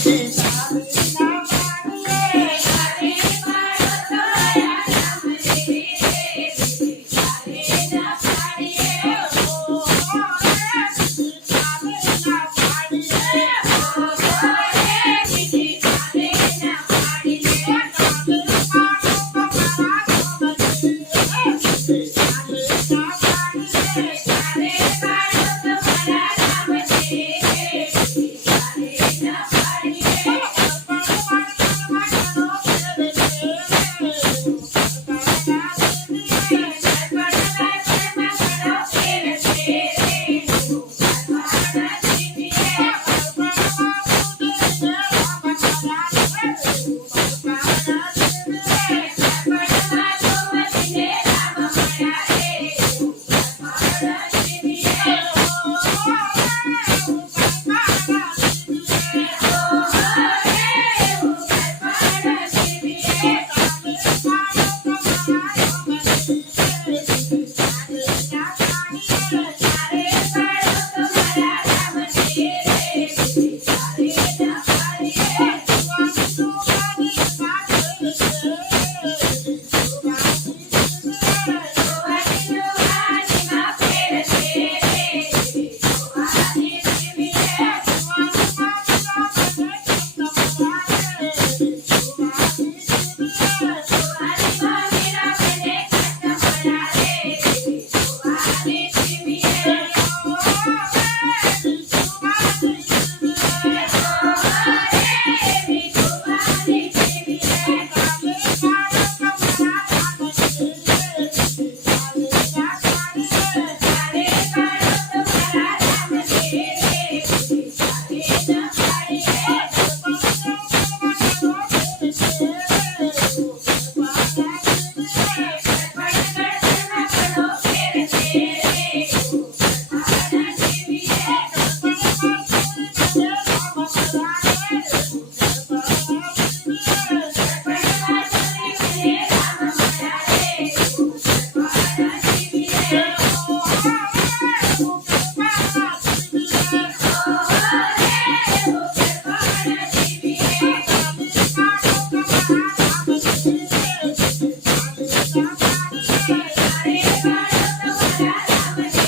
是 啥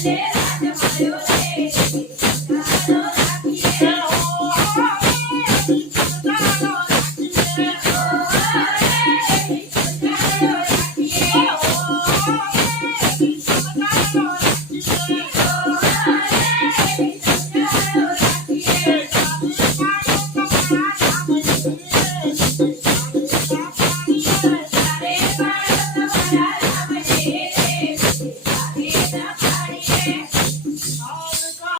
Sim.